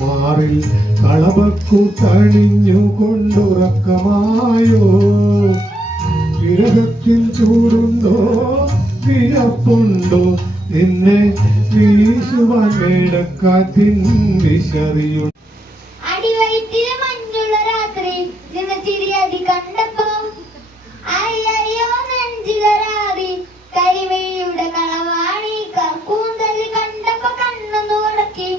മാറിൽ കളവക്കൂട്ടണിഞ്ഞു കൊണ്ടുറക്കമായോ വിരഹത്തിൽ ചൂടുണ്ടോ വിയപ്പുണ്ടോ നിന്നെ വീശുവാൻ മേടക്കാറ്റിൻ വിശറിയുണ്ട്. അടിവയറ്റിലെ മഞ്ഞുള്ള രാത്രി നിന്ന ചിരിയതി കണ്ടപ്പോ അയ്യോ നെഞ്ചിലറാറി കരിമീയുടെ കളവാണി കൂന്തൽ കണ്ടപ്പോ കണ്ണൊന്നു ഉടക്കി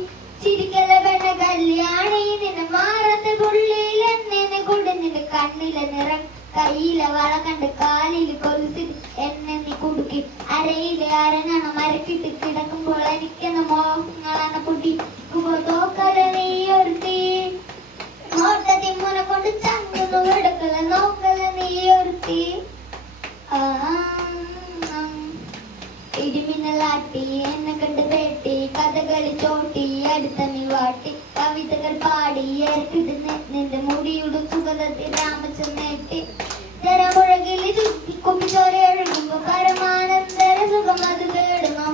ചിരിക്കല പെണ്ണ കല്യാണി നിന്നെ മാറത്തെ പുള്ളിയിൽ എന്നെ കുടിഞ്ഞിട്ട് കണ്ണിലെ നിറം കയ്യിലെ വള കണ്ട് കാലിൽ കൊലുസി എന്നെ നീ കുടുക്കി അരയിലെ അരഞ്ഞാണ് മരക്കിട്ട് കിടക്കുമ്പോൾ എനിക്കെന്ന മോഹങ്ങളാണ് പൊട്ടിക്കുമ്പോ തോക്കല നീ ഒരുത്തി നോട്ടത്തി മുന കൊണ്ട് ചങ്ങുന്നു കിടക്കല നോക്കല നീ ഒരുത്തി ഇടിമിന്നലാട്ടി എന്നെ കണ്ട് വേട്ടി കഥകളി ചോട്ടി അടുത്ത നീ വാട്ടി കവിതകൾ പാടി ഇറക്കിട്ട് നിന്റെ മുടിയുടെ സുഗന്ധത്തിൽ രാമചന്ദ്രേറ്റി ജനമുഴകിൽ കുപ്പിച്ചോരഴുകുമ്പോ പരമാനന്ദര സുഖം അത് കേടുന്നു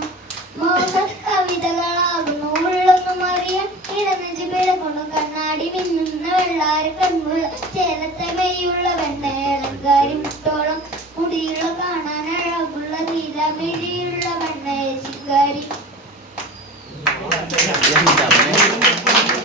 മോഹ കവിതകളാകുന്നു ഉള്ളൊന്നും അറിയാൻ ഇടനെഞ്ച് പിഴകൊണ്ടു കണ്ണാടി മിന്നുന്ന വെള്ളാര കണ്ണുള്ള ചേലത്തെ മെയ്യുള്ള വെണ്ണ ഏലങ്കാരി മുട്ടോളം മുടിയുള്ള കാണാൻ അഴകുള്ള നീല മിഴിയുള്ള